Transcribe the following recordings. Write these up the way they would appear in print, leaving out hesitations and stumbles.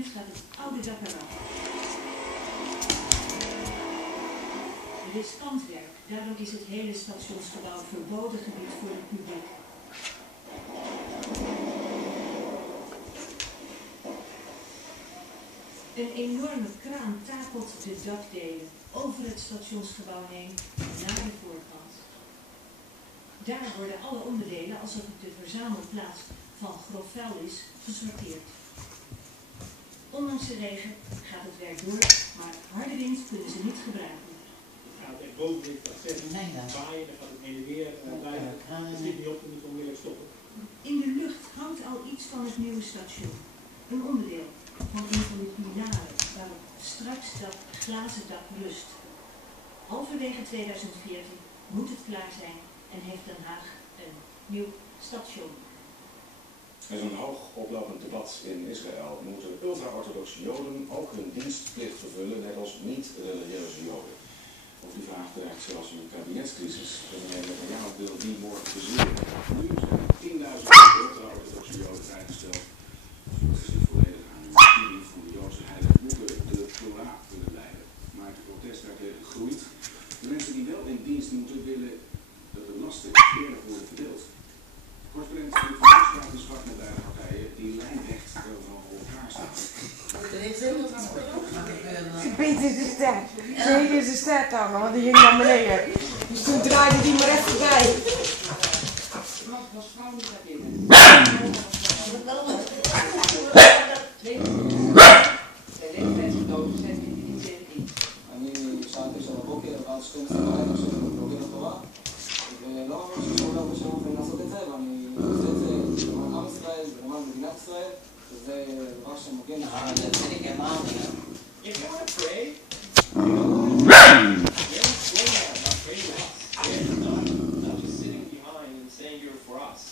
moment gaat het oude dak eraf. Riskantwerk, daarom is het hele stationsgebouw verboden gebied voor het publiek. Een enorme kraan takelt de dakdelen over het stationsgebouw heen naar de voorkant. Daar worden alle onderdelen, alsof het de verzamelplaats van grof vuil is, gesorteerd. Ondanks de regen gaat het werk door, maar harde wind kunnen ze niet gebruiken. Gaat echt bovenlicht ontzettend waaien, dan gaat het heen en weer blijven. Het zit niet op, we moeten onmiddellijk stoppen. In de lucht hangt al iets van het nieuwe station. Een onderdeel van een van de pilaren waarop straks dat glazen dak rust. Halverwege 2014 moet het klaar zijn en heeft Den Haag een nieuw station. Er is een hoog oplopend debat in Israël. Moeten ultra-orthodoxe Joden ook hun dienstplicht vervullen, net als niet-religieuze Joden? Of die vraag terecht zoals in een kabinetscrisis. Premier Netanyahu wil die morgen bezweren. Nu zijn 10.000 ultra-orthodoxe Joden vrijgesteld. Ze zich volledig aan hun studie van de Joodse heilige boeken de Torah kunnen leiden. Maar het protest daartegen groeit. De mensen die wel in dienst moeten willen dat de lasten eerlijk worden verdeeld. Correspondent van de Volkskrant is zwart met beide partijen die lijnrecht overal voor elkaar staan. Peter is de ster. Zeker is de ster hangen, want die ging naar beneden. Dus toen draaide die maar even bij. Was vrouw niet naar binnen. Zijn leeftijdsgenoten zijn niet in. אני שאלתי שם בבוקר, ואז 12 בלילה שלומדים בתורה, ולא אמרו ששאולה בשם אופן לעשות את זה, ואני עושה את זה למען עם ישראל ולמען מדינת ישראל, וזה דבר שמוגן. If you want to pray, you know what? Pray to us. Not just sitting behind and saying you're for us.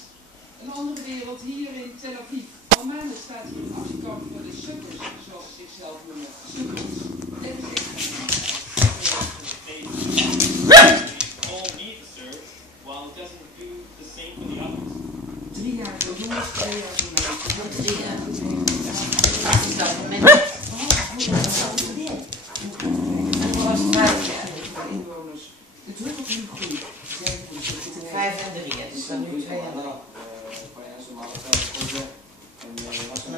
Een andere wereld hier in Tel Aviv. Almere staat hier een actiekamp voor de sukkers, zoals ze zichzelf noemen. Sukkers. All need to serve, while it doesn't do the same for the others. 3 jaar voor jongens, 2 jaar voor meisjes. 3 jaar. En was 5 jaar voor inwoners. De druk op hun groeit. 5 en 3, dus dan nu 2 jaar. En was er